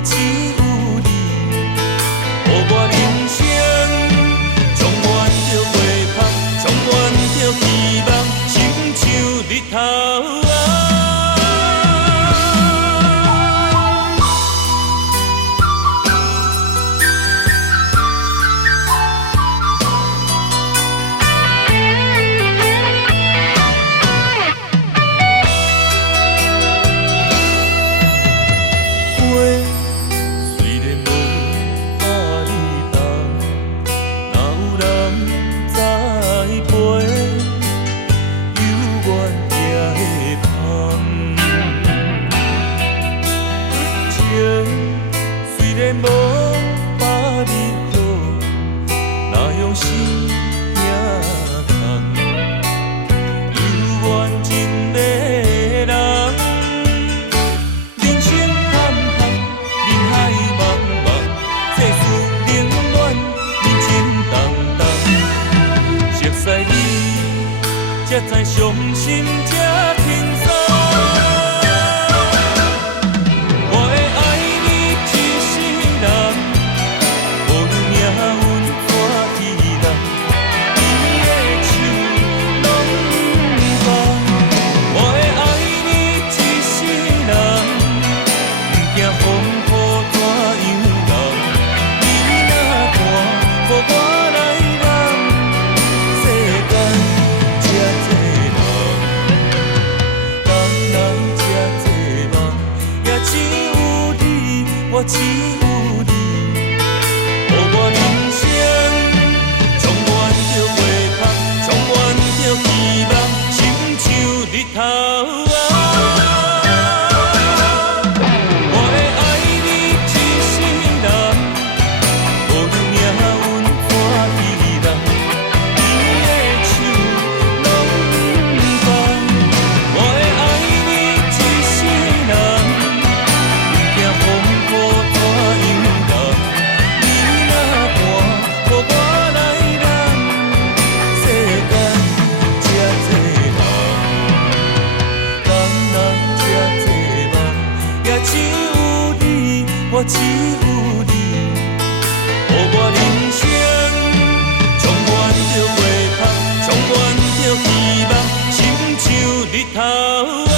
我只有你，予我人生充满着月光，充满着希望，亲像日头啊。无把你好，哪用心疼痛？犹原一个人，人生坎坷，人海茫茫，世事冷暖，人情淡淡。熟悉你，才知伤心，才轻松。我只有你，予我人生充满着月光，充满着希望，亲像日头啊。我会爱你一世人，无论命运看稀烂，你的手拢不放。我会爱你一世人，不惊风。我只有你，予我人生充满着月光，充满着希望，亲像日头。